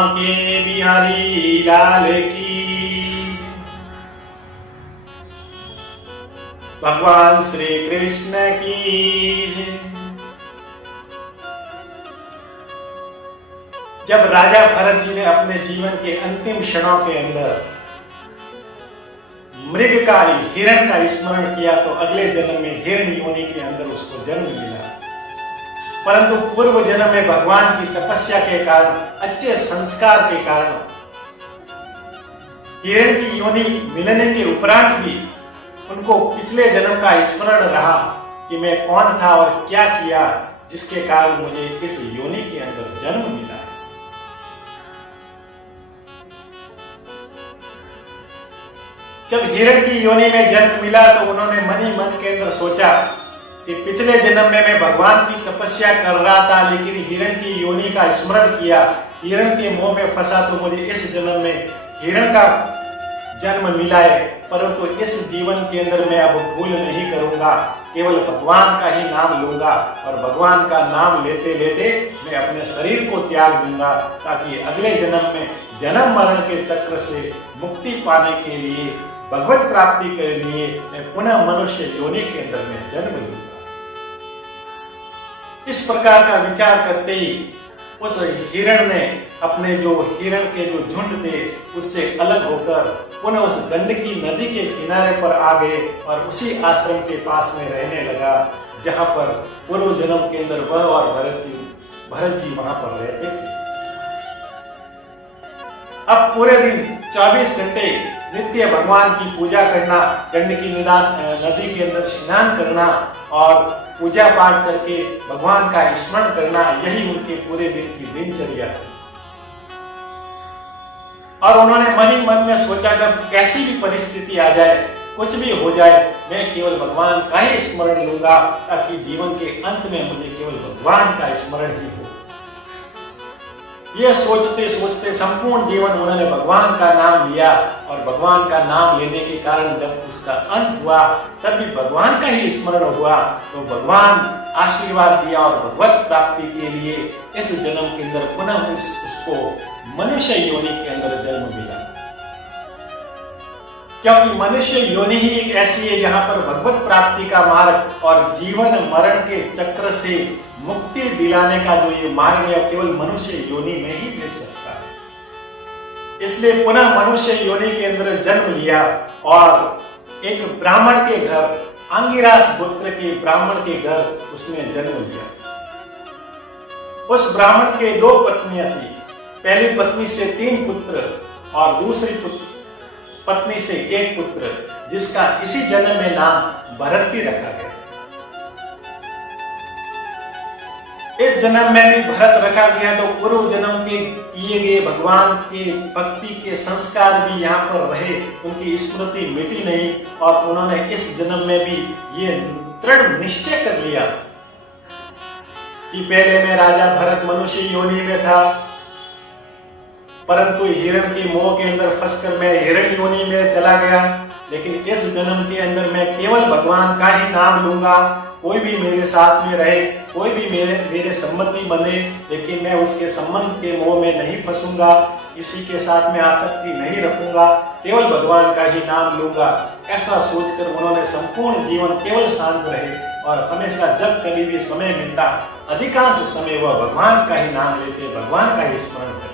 बांके बिहारी लाल की। भगवान श्री कृष्ण की। जब राजा भरत जी ने अपने जीवन के अंतिम क्षणों के अंदर मृगकाली हिरण का स्मरण किया तो अगले जन्म में हिरण योनि के अंदर उसको जन्म मिला। परंतु पूर्व जन्म में भगवान की तपस्या के कारण, अच्छे संस्कार के कारण हिरण की योनि मिलने के उपरांत भी उनको पिछले जन्म का स्मरण रहा कि मैं कौन था और क्या किया जिसके कारण मुझे इस योनि के अंदर जन्म मिला। जब हिरण की योनि में जन्म मिला तो उन्होंने मन ही मन के अंदर सोचा कि पिछले जन्म में मैं भगवान की तपस्या कर रहा था, लेकिन हिरण की योनि का स्मरण किया, हिरण के मोह में फंसा तो मुझे इस जन्म में हिरण का जन्म मिला है। परंतु इस जीवन के अंदर मैं अब भूल नहीं करूंगा, केवल भगवान का ही नाम लूंगा और भगवान का नाम लेते लेते मैं अपने शरीर को त्याग दूंगा, ताकि अगले जन्म में जन्म मरण के चक्र से मुक्ति पाने के लिए, भगवत प्राप्ति के लिए मैं पुनः मनुष्य योनि के अंदर में जन्म लूंगा। इस प्रकार का विचार करते ही उस हिरण ने अपने जो हिरण के जो झुंड थे उससे अलग होकर पुनः उस गंडकी नदी के किनारे पर आ गए और उसी आश्रम के पास में रहने लगा जहां पर पूर्व जन्म के अंदर वह और भरत जी वहां पर रहते थे। अब पूरे दिन 24 घंटे नित्य भगवान की पूजा करना, गंडकी नदी के अंदर स्नान करना और पूजा पाठ करके भगवान का स्मरण करना, यही उनके पूरे दिन की दिनचर्या थी। और उन्होंने मन ही मन में सोचा जब कैसी भी परिस्थिति आ जाए, कुछ भी हो जाए, मैं केवल भगवान का ही स्मरण लूंगा, ताकि जीवन के अंत में मुझे केवल भगवान का स्मरण ही हो। यह सोचते सोचते संपूर्ण जीवन उन्होंने भगवान का नाम लिया और भगवान का नाम लेने के कारण जब उसका अंत हुआ तब भी भगवान का ही स्मरण हुआ, तो भगवान आशीर्वाद दिया और भगवत प्राप्ति के लिए इस जन्म के अंदर पुनः उसको मनुष्य योनि के अंदर जन्म मिला। क्योंकि मनुष्य योनि ही एक ऐसी है जहां पर भगवत प्राप्ति का मार्ग और जीवन मरण के चक्र से मुक्ति दिलाने का जो ये मार्ग है केवल मनुष्य योनि में ही मिल सकता है। इसलिए पुनः मनुष्य योनि के अंदर जन्म लिया और एक ब्राह्मण के घर, अंगिरास गोत्र के ब्राह्मण के घर उसने जन्म लिया। उस ब्राह्मण के 2 पत्नियां थी। पहली पत्नी से 3 पुत्र और दूसरी पत्नी से 1 पुत्र, जिसका इसी जन्म में नाम भरत भी रखा गया। इस जन्म में भी भरत रखा गया तो पूर्व जन्म के किए गए भगवान के भक्ति के संस्कार भी यहाँ पर रहे, उनकी स्मृति मिटी नहीं और उन्होंने इस जन्म में भी ये दृढ़ निश्चय कर लिया कि पहले मैं राजा भरत मनुष्य योनि में था, परंतु हिरण के मोह के अंदर फंसकर मैं हिरण योनि में चला गया, लेकिन इस जन्म के अंदर मैं केवल भगवान का ही नाम लूंगा। कोई भी मेरे साथ में रहे, कोई भी मेरे संबंधी बने, लेकिन मैं उसके संबंध के मोह में नहीं फंसूंगा, किसी के साथ में आसक्ति नहीं रखूंगा, केवल भगवान का ही नाम लूंगा। ऐसा सोचकर उन्होंने संपूर्ण जीवन केवल शांत रहे और हमेशा जब कभी भी समय मिलता अधिकांश समय वह भगवान का ही नाम लेते, भगवान का ही स्मरण करते।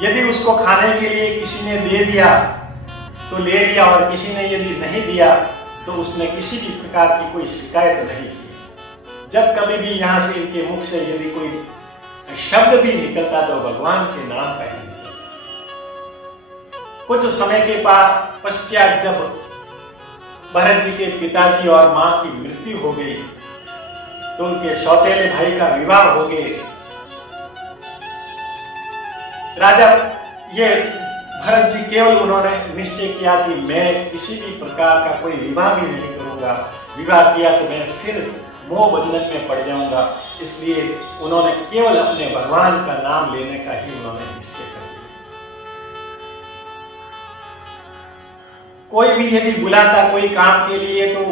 यदि उसको खाने के लिए किसी ने दे दिया तो ले लिया और किसी ने यदि नहीं दिया तो उसने किसी भी प्रकार की कोई शिकायत नहीं की। जब कभी भी यहाँ से इनके मुख से यदि कोई शब्द भी निकलता तो भगवान के नाम का ही निकलता। कुछ समय के पश्चात जब भरत जी के पिताजी और मां की मृत्यु हो गई तो उनके सौतेले भाई का विवाह हो गए। राजा ये भरत जी केवल उन्होंने निश्चय किया कि मैं किसी भी प्रकार का कोई विवाह भी नहीं करूंगा, विवाह किया तो मैं फिर मोह बंधन में पड़ जाऊंगा। इसलिए उन्होंने केवल अपने भगवान का नाम लेने का ही उन्होंने निश्चय कर लिया। कोई भी यदि बुलाता कोई काम के लिए तो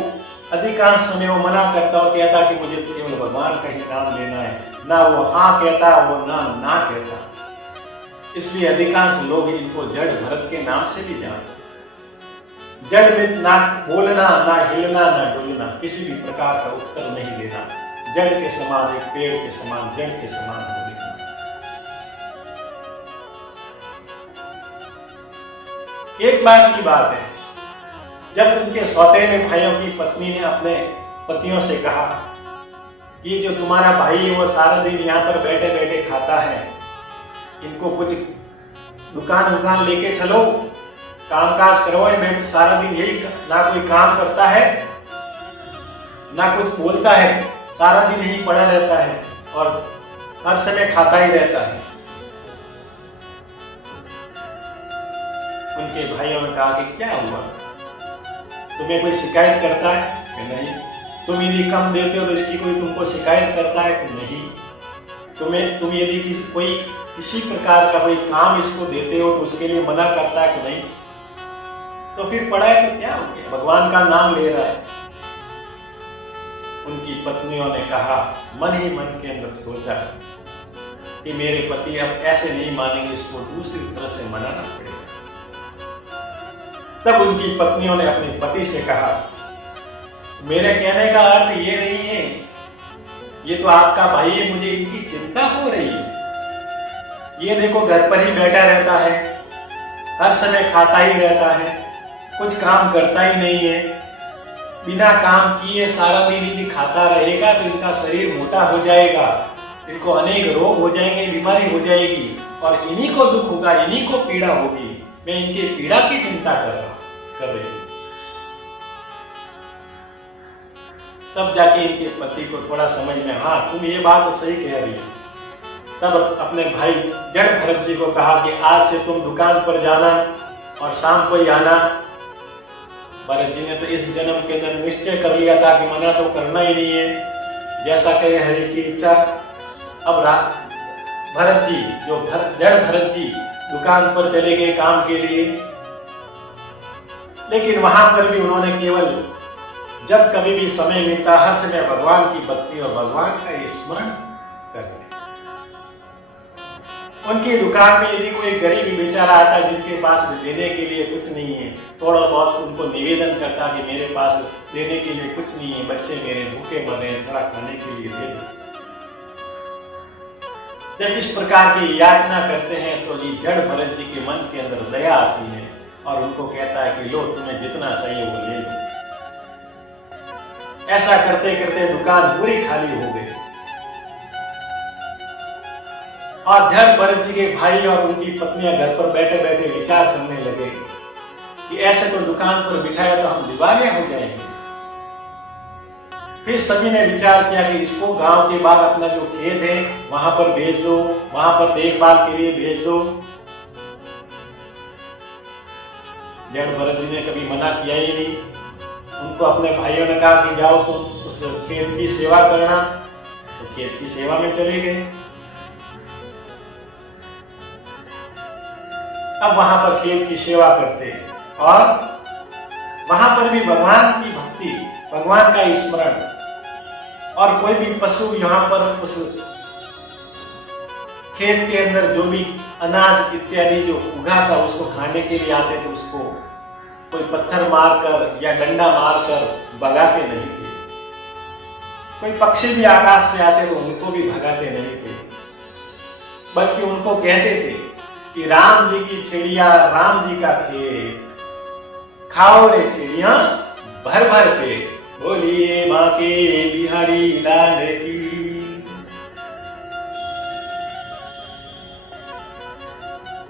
अधिकांश समय वो मना करता और कहता कि मुझे तो केवल भगवान का ही नाम लेना है, ना वो हाँ कहता, वो ना कहता। इसलिए अधिकांश लोग इनको जड़ भरत के नाम से भी जानते। जड़ में ना बोलना, ना हिलना, ना डुलना, किसी भी प्रकार का उत्तर नहीं देना, जड़ के समान, एक पेड़ के समान, जड़ के समान हो दिखना। एक बार की बात है, जब उनके सौतेले भाइयों की पत्नी ने अपने पतियों से कहा कि जो तुम्हारा भाई है वो सारा दिन यहाँ पर बैठे बैठे खाता है, इनको कुछ दुकान लेके चलो, कामकाज करवाए। मैं सारा दिन यही, ना कोई काम करता है ना कुछ बोलता है, सारा दिन यही पड़ा रहता है और हर समय खाता ही रहता है। उनके भाइयों ने कहा कि क्या हुआ, तुम्हें कोई शिकायत करता है कि नहीं? तुम यदि कम देते हो तो इसकी कोई तुमको शिकायत करता है कि नहीं? तुम यदि कोई किसी प्रकार का कोई काम इसको देते हो तो उसके लिए मना करता है कि नहीं? तो फिर पढ़ा है तो क्या हो गया, भगवान का नाम ले रहा है। उनकी पत्नियों ने कहा, मन ही मन के अंदर सोचा कि मेरे पति अब ऐसे नहीं मानेंगे, इसको दूसरी तरह से मनाना पड़ेगा। तब उनकी पत्नियों ने अपने पति से कहा, मेरे कहने का अर्थ ये नहीं है, ये तो आपका भाई है, मुझे इनकी चिंता हो रही है। ये देखो घर पर ही बैठा रहता है, हर समय खाता ही रहता है, कुछ काम करता ही नहीं है। बिना काम किए सारा दिन यदि खाता रहेगा तो इनका शरीर मोटा हो जाएगा, इनको अनेक रोग हो जाएंगे, बीमारी हो जाएगी और इन्हीं को दुख होगा, इन्हीं को पीड़ा होगी। मैं इनके पीड़ा की चिंता कर रही हूं। तब जाके इनके पति को थोड़ा समझ में, हाँ तुम ये बात सही कह रही हो। तब अपने भाई जड़ भरत जी को कहा कि आज से तुम दुकान पर जाना और शाम को ही आना। भरत जी ने तो इस जन्म के अंदर निश्चय कर लिया था कि मना तो करना ही नहीं है, जैसा कहे हरि की इच्छा। अब भरत जी, जो जड़ भरत जी दुकान पर चले गए काम के लिए, लेकिन वहां पर भी उन्होंने केवल जब कभी भी समय मिलता हर समय भगवान की भक्ति और भगवान का स्मरण करते। उनकी दुकान में यदि कोई गरीब बेचारा आता जिनके पास देने के लिए कुछ नहीं है, थोड़ा बहुत उनको निवेदन करता कि मेरे पास देने के लिए कुछ नहीं है, बच्चे मेरे भूखे मर रहे हैं, थोड़ा खाने के लिए दे दो। जब इस प्रकार की याचना करते हैं तो जी जड़ भरत जी के मन के अंदर दया आती है और उनको कहता है कि लो तुम्हें जितना चाहिए वो ले लो। ऐसा करते करते दुकान पूरी खाली हो गई और जड़ भरत जी के भाई और उनकी पत्नियां घर पर बैठे बैठे विचार करने लगे कि ऐसे तो दुकान पर बिठाया तो हम दिवालिया हो जाएंगे। फिर सभी ने विचार किया कि इसको गांव के बाद अपना जो खेत है वहां पर भेज दो, वहां पर देखभाल के लिए भेज दो। जड़ भरत जी ने कभी मना किया ही नहीं। उनको अपने भाइयों ने कहा कि जाओ तुम उस खेत की सेवा करना, तो खेत की सेवा में चले गए। अब वहां पर खेत की सेवा करते और वहां पर भी भगवान की भक्ति, भगवान का स्मरण, और कोई भी पशु यहाँ पर उस खेत के अंदर जो भी अनाज इत्यादि जो उगा था उसको खाने के लिए आते थे, उसको कोई पत्थर मारकर या डंडा मारकर भगाते नहीं थे। कोई पक्षी भी आकाश से आते तो उनको भी भगाते नहीं थे, बल्कि उनको कहते थे कि राम जी की चिड़िया, राम जी का खेत, खाओ रे चिड़िया भर भर पेट, बोलिए माँ के बिहारी लाल की।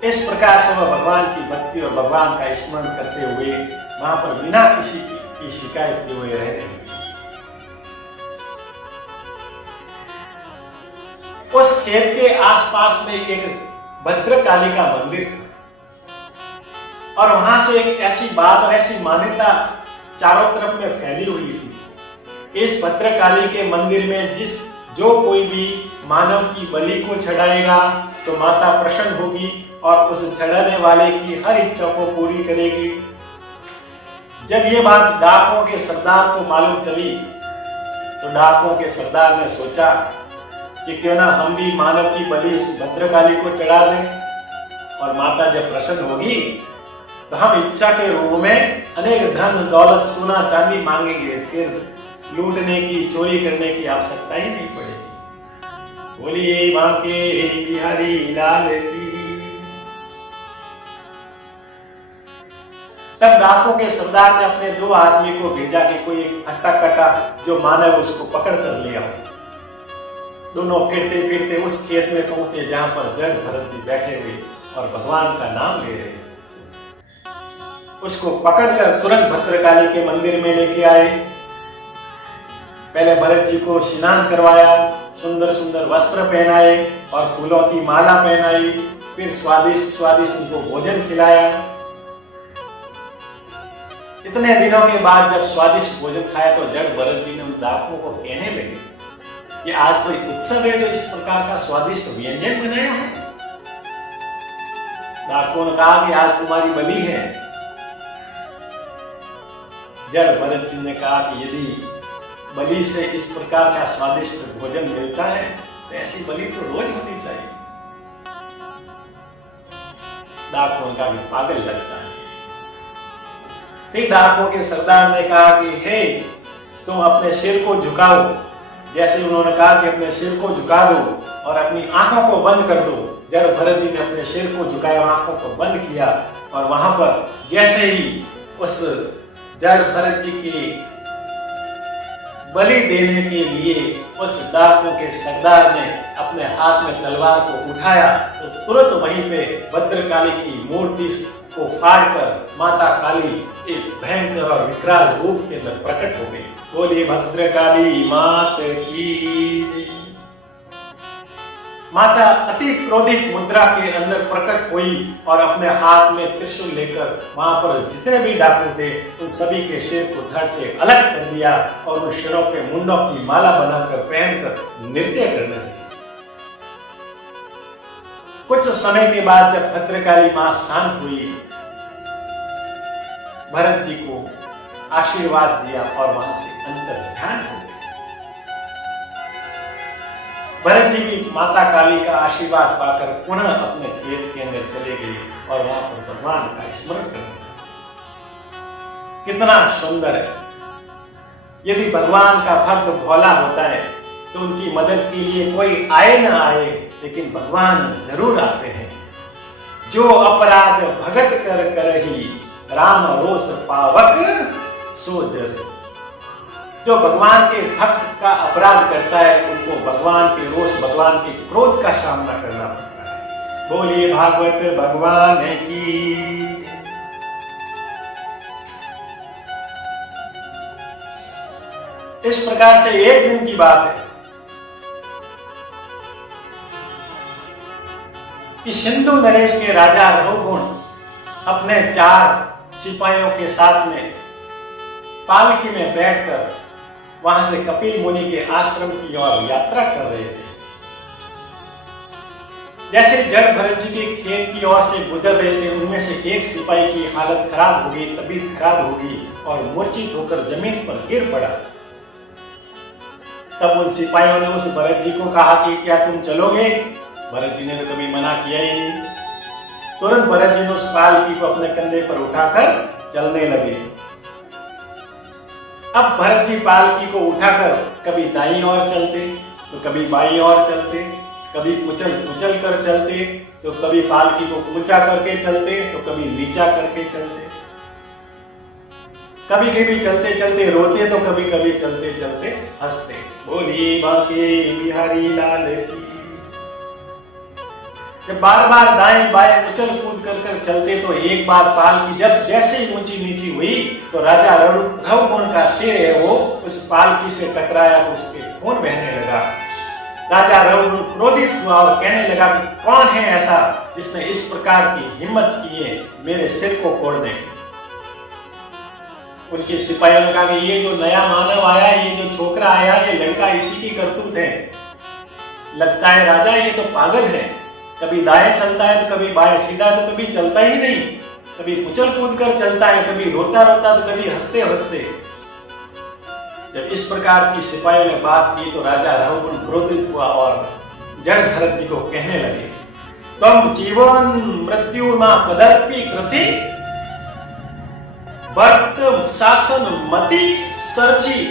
इस प्रकार से वह भगवान की भक्ति और भगवान का स्मरण करते हुए वहां पर बिना किसी की शिकायत के हुए रहते हैं। उस खेत के आसपास में एक भद्रकाली का मंदिर था और वहां से एक ऐसी बात और ऐसी मान्यता चारों तरफ में फैली हुई थी। इस भद्रकाली के मंदिर में जो कोई भी मानव की बलि को चढ़ाएगा तो माता प्रसन्न होगी और उस चढ़ाने वाले की हर इच्छा को पूरी करेगी। जब ये बात डाकों के सरदार को मालूम चली तो डाकों के सरदार ने सोचा कि क्यों ना हम भी मानव की बलि उस भद्रकाली को चढ़ा दें, और माता जब प्रसन्न होगी तो हम इच्छा के रूप में अनेक धन दौलत सोना चांदी मांगेंगे, फिर लूटने की चोरी करने की आवश्यकता ही नहीं पड़ेगी। बोलिए बांके बिहारी लाल की। तब डाकों के सरदार ने अपने 2 आदमी को भेजा कि कोई एक हट्टा कट्टा जो मानव उसको पकड़ कर ले आओ। दोनों फिरते फिरते उस खेत में पहुंचे जहां पर जड़ भरत जी बैठे हुए और भगवान का नाम ले रहे। उसको पकड़कर तुरंत भद्रकाली के मंदिर में लेके आए। पहले भरत जी को स्नान करवाया, सुंदर सुंदर वस्त्र पहनाए और फूलों की माला पहनाई, फिर स्वादिष्ट स्वादिष्ट उनको भोजन खिलाया। इतने दिनों के बाद जब स्वादिष्ट भोजन खाया तो जड़ भरत जी ने उन डाकुओं को कहने लगे कि आज कोई उत्सव है जो इस प्रकार का स्वादिष्ट व्यंजन बनाया है। डाकुओं ने कहा कि आज तुम्हारी बलि है। जड़ भरत जी ने कहा कि यदि बलि से इस प्रकार का स्वादिष्ट भोजन मिलता है तो ऐसी बलि तो रोज होनी चाहिए। डाकुओं का भी पागल लगता है। फिर डाकुओं के सरदार ने कहा कि हे, तुम अपने सिर को झुकाओ। जैसे उन्होंने कहा कि अपने सिर को झुका दो और अपनी आंखों को बंद कर दो, जड़ भरत जी ने अपने सिर को झुकाया, आंखों को बंद किया और वहां पर जैसे ही उस जड़ भरत जी की बलि देने के लिए उस डाकुओं के सरदार ने अपने हाथ में तलवार को उठाया तो तुरंत वहीं पे भद्रकाली की मूर्ति को फाड़कर माता काली एक भयंकर और विकराल रूप के अंदर प्रकट हो गई। बोलिए भद्रकाली मात की। माता अति क्रोधित मुद्रा के अंदर प्रकट हुई और अपने हाथ में त्रिशूल लेकर वहां पर जितने भी डाकू थे उन सभी के सिर को धड़ से अलग कर दिया और उन सिरों के मुंडों की माला बनाकर पहनकर नृत्य करने लगी। कुछ समय के बाद जब भद्रकाली मां शांत हुई, भरत जी को आशीर्वाद दिया और वहां से अंतर ध्यान हो गया। भरत जी भी माता काली का आशीर्वाद पाकर पुनः अपने खेत के अंदर चले गए और वहां पर भगवान का स्मरण करने लगे। कितना सुंदर है। यदि भगवान का भक्त भोला होता है तो उनकी मदद के लिए कोई आए ना आए, लेकिन भगवान जरूर आते हैं। जो अपराध भगत कर करही राम रोष पावक सो जर। जो भगवान के भक्त का अपराध करता है उनको भगवान के रोष, भगवान के क्रोध का सामना करना पड़ता है। बोलिए भागवत भगवान की। इस प्रकार से एक दिन की बात है कि सिंधु नरेश के राजा रघुगुण अपने 4 सिपाहियों के साथ में पालकी में बैठकर वहां से कपिल मुनि के आश्रम की ओर यात्रा कर रहे थे। जैसे जड़ भरत जी के खेत की ओर से गुजर रहे थे, उनमें से एक सिपाही की हालत खराब हो गई, तबीयत खराब हो गई और मूर्छित होकर जमीन पर गिर पड़ा। तब उन सिपाहियों ने उस भरत जी को कहा कि क्या तुम चलोगे? भरत जी ने तो कभी मना किया ही नहीं। तुरंत भरत जी ने उस पालकी को अपने कंधे पर उठाकर चलने लगे। अब भरत जी पालकी को उठाकर कभी दाईं ओर चलते तो कभी बाईं ओर चलते, कभी कुचल कुचल कर चलते तो कभी पालकी को ऊंचा करके चलते तो कभी नीचा करके चलते। कभी कभी चलते चलते रोते तो कभी कभी चलते चलते हंसते। बोलिए बांके बिहारी लाल की। जब बार बार दाएं बाएं उछल कूद कर चलते तो एक बार पालकी जब जैसे ही ऊंची नीची हुई तो राजा रघुगुण का सिर है वो उस पालकी से टकराया तो उसके खून बहने लगा। राजा रघुगुण क्रोधित हुआ और कहने लगा कि कौन है ऐसा जिसने इस प्रकार की हिम्मत की है मेरे सिर को फोड़ने की। उनके सिपाहियों ने कहा कि ये जो नया मानव आया, ये जो छोकरा आया, ये लड़का इसी की करतूत है। लगता है राजा ये तो पागल है, कभी दाएं चलता है तो कभी बाएं, सीधा तो कभी चलता ही नहीं, कभी कुचल कूद कर चलता है, कभी रोता रोता तो कभी हंसते हंसते। जब इस प्रकार की सिपाहियों ने बात की तो राजा रहुगुण क्रोधित हुआ और जड़ भरत जी को कहने लगे, तुम जीवन मृत्यु न कदर्पी कृति वर्त शासन मति सर्ची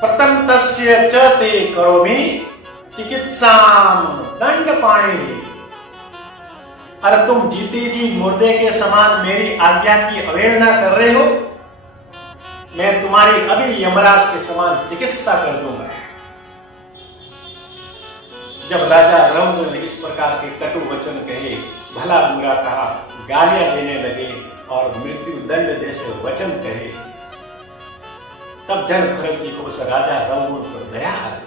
प्रतंतस्य च ते करोमि चिकित्साम दंड पाणी। अरे तुम जीते जी मुर्दे के समान मेरी आज्ञा की अवहेलना कर रहे हो, मैं तुम्हारी अभी यमराज के समान चिकित्सा कर दूंगा। जब राजा रहुगुण ने इस प्रकार के कटु वचन कहे, भला बुरा कहा, गालियां देने लगे और मृत्यु दंड जैसे वचन कहे, तब जड़ भरत जी को उस राजा रहुगुण पर दया आ गई।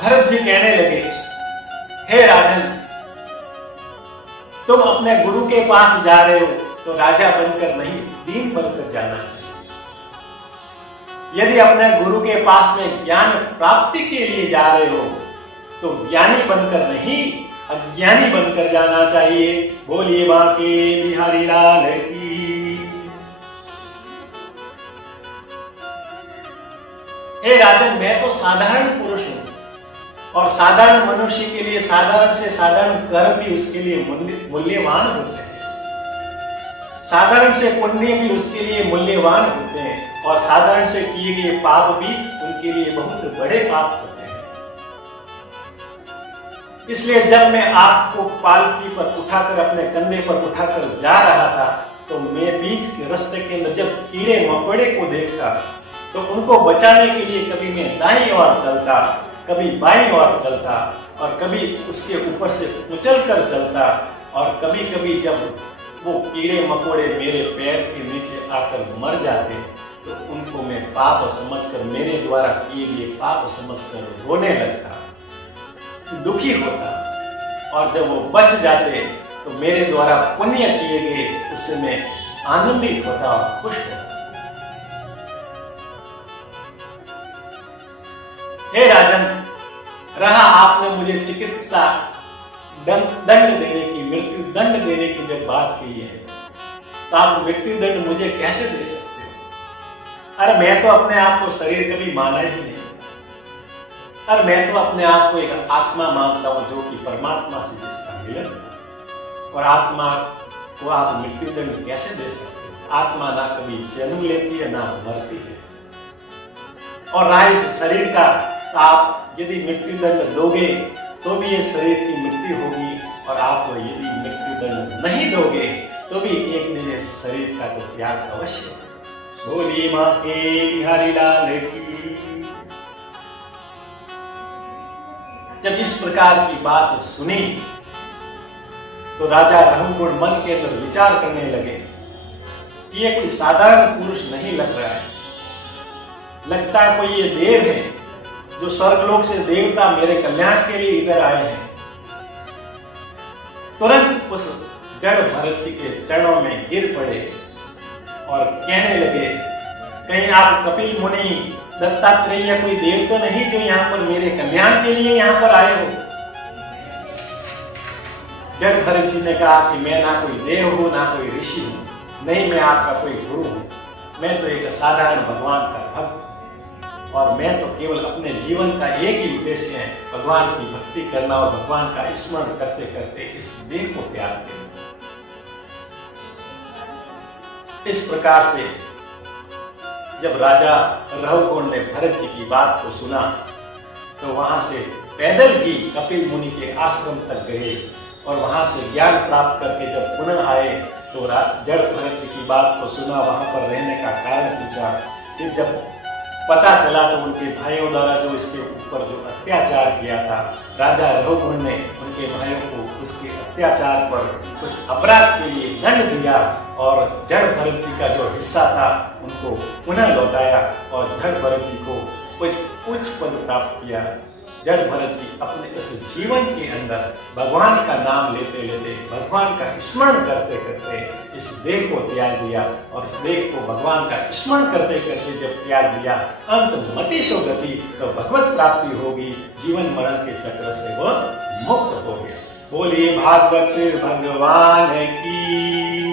भरत जी कहने लगे, हे राजन, तुम अपने गुरु के पास जा रहे हो तो राजा बनकर नहीं, दीन बनकर जाना चाहिए। यदि अपने गुरु के पास में ज्ञान प्राप्ति के लिए जा रहे हो तो ज्ञानी बनकर नहीं, अज्ञानी बनकर जाना चाहिए। बोलिए बांके बिहारी लाल की। हे राजन, मैं तो साधारण पुरुष हूं और साधारण मनुष्य के लिए साधारण से साधारण कर्म भी उसके लिए मूल्यवान होते हैं, साधारण से पुण्य भी उसके लिए मूल्यवान होते हैं और साधारण से किए गए पाप भी उनके लिए बहुत बड़े पाप होते हैं। इसलिए जब मैं आपको पालकी पर उठाकर अपने कंधे पर उठाकर जा रहा था तो मैं बीच के रास्ते के अंदर जब कीड़े मकोड़े को देखता तो उनको बचाने के लिए कभी मैं दाईं ओर चलता, कभी बाईं ओर चलता और कभी उसके ऊपर से उछल कर चलता, और कभी कभी जब वो कीड़े मकोड़े मेरे पैर के नीचे आकर मर जाते तो उनको मैं पाप समझकर, मेरे द्वारा किए गए पाप समझकर रोने लगता, दुखी होता, और जब वो बच जाते तो मेरे द्वारा पुण्य किए गए उससे मैं आनंदित होता और खुश होता। हे राजन, रहा आपने मुझे चिकित्सा दंड देने की, मृत्यु दंड देने की जब बात की है तो आप मृत्यु दंड मुझे कैसे दे सकते हो? अरे मैं तो अपने आप को शरीर कभी माना ही नहीं। अरे मैं तो अपने आप को एक आत्मा मानता हूं जो कि परमात्मा से जिसका मिलन, और आत्मा को आप मृत्यु दंड कैसे दे सकते हो? आत्मा ना कभी जन्म लेती है ना मरती है, और रहा इस शरीर का, तो आप यदि मृत्यु दंड दोगे तो भी ये शरीर की मृत्यु होगी, और आप यदि मृत्यु दंड नहीं दोगे तो भी एक दिन इस शरीर का तो त्याग अवश्य। बोलिए मां के बिहारी लाल की। जब इस प्रकार की बात सुनी तो राजा रहुगुण मन के अंदर विचार करने लगे कि ये कोई साधारण पुरुष नहीं लग रहा है, लगता है कोई ये देव है जो स्वर्गलोक से देवता मेरे कल्याण के लिए इधर आए हैं। तुरंत उस जड़ भरत जी के चरणों में गिर पड़े और कहने लगे, कहीं आप कपिल मुनि दत्तात्रेय कोई देव तो नहीं जो यहाँ पर मेरे कल्याण के लिए यहाँ पर आए हो? जड़ भरत जी ने कहा कि मैं ना कोई देव हूं ना कोई ऋषि हूं, नहीं मैं आपका कोई गुरु हूं, मैं तो एक साधारण भगवान का भक्त हूं, और मैं तो केवल अपने जीवन का एक ही उद्देश्य है, भगवान की भक्ति करना और भगवान का स्मरण करते करते इस देह को त्याग देना। इस प्रकार से जब राजा रहुगुण ने भरत जी की बात को सुना तो वहां से पैदल ही कपिल मुनि के आश्रम तक गए, और वहां से ज्ञान प्राप्त करके जब पुनः आए तो जड़ भरत जी की बात को सुना, वहां पर रहने का कारण पूछा। फिर जब पता चला तो उनके भाइयों द्वारा जो इसके ऊपर जो अत्याचार किया था, राजा रहुगुण ने उनके भाइयों को उसके अत्याचार पर, उस अपराध के लिए दंड दिया, और जड़ भरत जी का जो हिस्सा था उनको पुनः लौटाया, और जड़ भरत जी को उच्च पद प्राप्त किया। जड़ भरत जी अपने इस जीवन के अंदर भगवान का नाम लेते लेते, भगवान का स्मरण करते करते इस देह को त्याग दिया, और इस देह को भगवान का स्मरण करते करते जब त्याग दिया, अंत मति सो गति, तो भगवत प्राप्ति होगी, जीवन मरण के चक्र से वह मुक्त हो गया। बोलिए भागवत भगवान की।